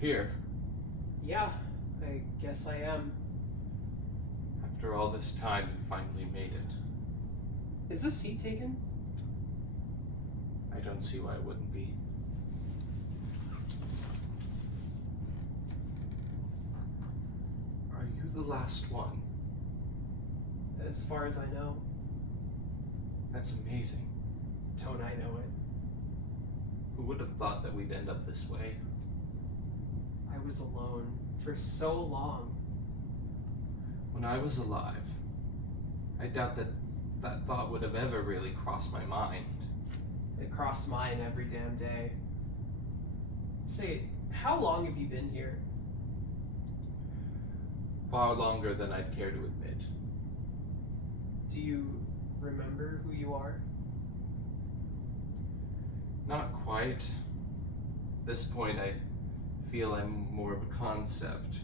here. Yeah, I guess I am. After all this time, you finally made it. Is this seat taken? I don't see why it wouldn't be. Are you the last one? As far as I know. That's amazing. Don't I know it? Who would have thought that we'd end up this way? I was alone for so long. When I was alive, I doubt that that thought would have ever really crossed my mind. It crossed mine every damn day. Say, how long have you been here? Far longer than I'd care to admit. Do you remember who you are? Not quite. At this point, I feel I'm more of a concept.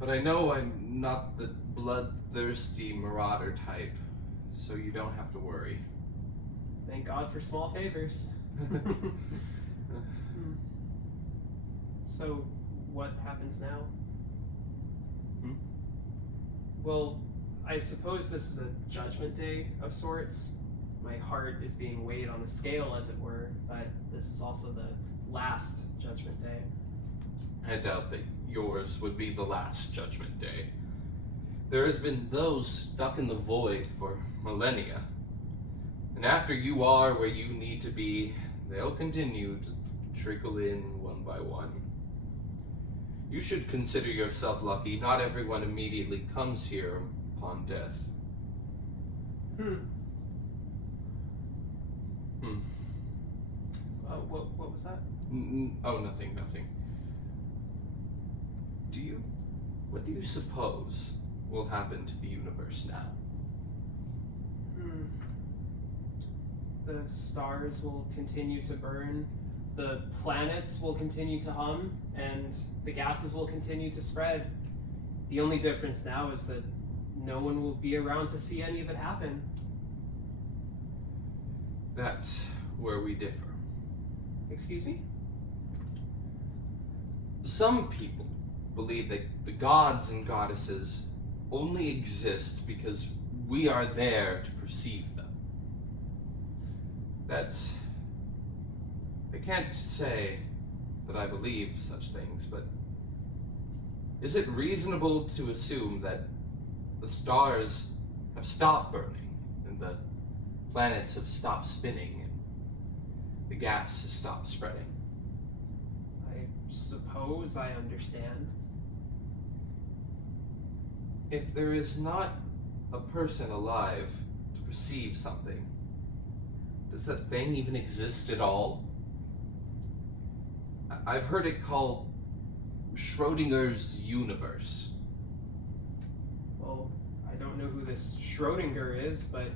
But I know I'm not the bloodthirsty marauder type, so you don't have to worry. Thank God for small favors. So, what happens now? Hmm? Well, I suppose this is a judgment day of sorts. My heart is being weighed on a scale, as it were, but this is also the last judgment day. I doubt that yours would be the last judgment day. There has been those stuck in the void for millennia. And after you are where you need to be, they'll continue to trickle in one by one. You should consider yourself lucky. Not everyone immediately comes here upon death. What was that? Oh, nothing. What do you suppose will happen to the universe now? The stars will continue to burn, the planets will continue to hum, and the gases will continue to spread. The only difference now is that no one will be around to see any of it happen. That's where we differ. Excuse me? Some people believe that the gods and goddesses only exist because we are there to perceive them. I can't say that I believe such things, but is it reasonable to assume that the stars have stopped burning and the planets have stopped spinning and the gas has stopped spreading? I suppose I understand. If there is not a person alive to perceive something, does that thing even exist at all? I've heard it called Schrodinger's universe. Well, I don't know who this Schrodinger is, but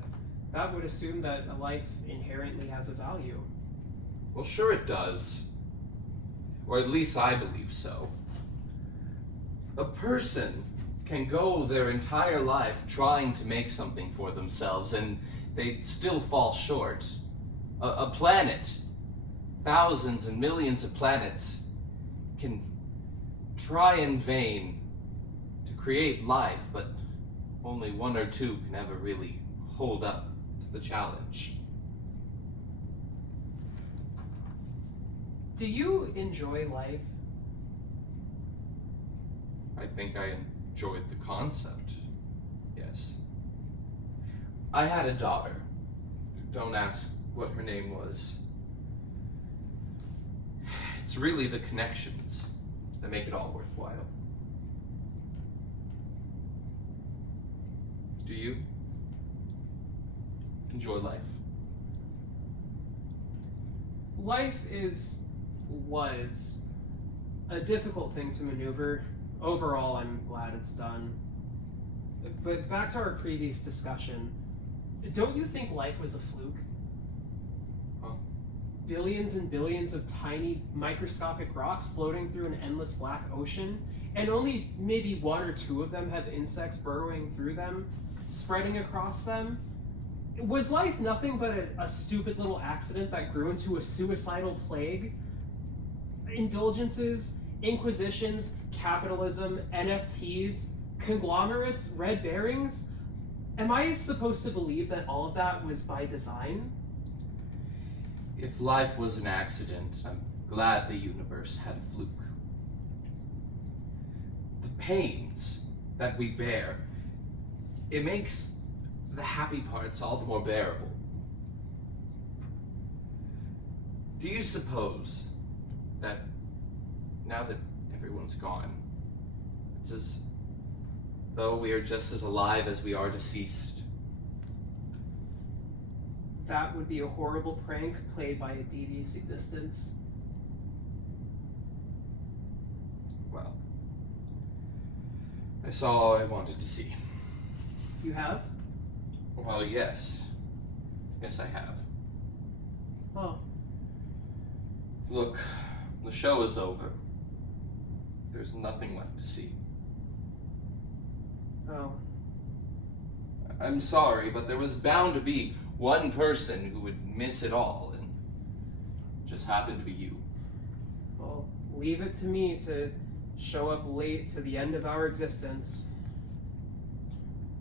that would assume that a life inherently has a value. Well, sure it does. Or at least I believe so. A person can go their entire life trying to make something for themselves and they still fall short. A planet, thousands and millions of planets, can try in vain to create life, but only one or two can ever really hold up to the challenge. Do you enjoy life? I think I enjoyed the concept, yes. I had a daughter. Don't ask what her name was. It's really the connections that make it all worthwhile. Do you enjoy life? Life was a difficult thing to maneuver. Overall, I'm glad it's done. But back to our previous discussion, don't you think life was a fluke? Huh? Billions and billions of tiny microscopic rocks floating through an endless black ocean, and only maybe one or two of them have insects burrowing through them, spreading across them. Was life nothing but a stupid little accident that grew into a suicidal plague? Indulgences, inquisitions, capitalism, NFTs, conglomerates, red bearings. Am I supposed to believe that all of that was by design? If life was an accident, I'm glad the universe had a fluke. The pains that we bear, it makes the happy parts all the more bearable. Do you suppose that now that everyone's gone, it's as though we are just as alive as we are deceased? That would be a horrible prank played by a devious existence. Well, I saw all I wanted to see. You have? Well, yes. Yes, I have. Oh. Look, the show is over. There's nothing left to see. Oh. I'm sorry, but there was bound to be one person who would miss it all, and it just happened to be you. Well, leave it to me to show up late to the end of our existence.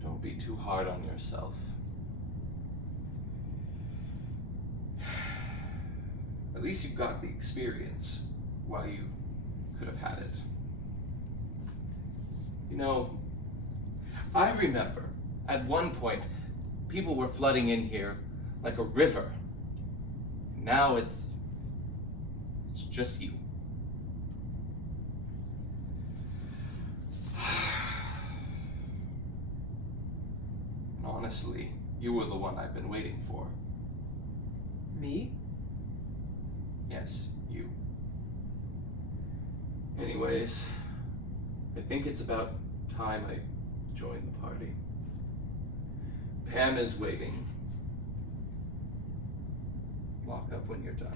Don't be too hard on yourself. At least you got the experience while you could have had it. You know, I remember at one point people were flooding in here like a river. Now it's just you. And honestly, you were the one I've been waiting for. Me? Yes, you. Anyways, I think it's about time I joined the party. Pam is waiting. Lock up when you're done.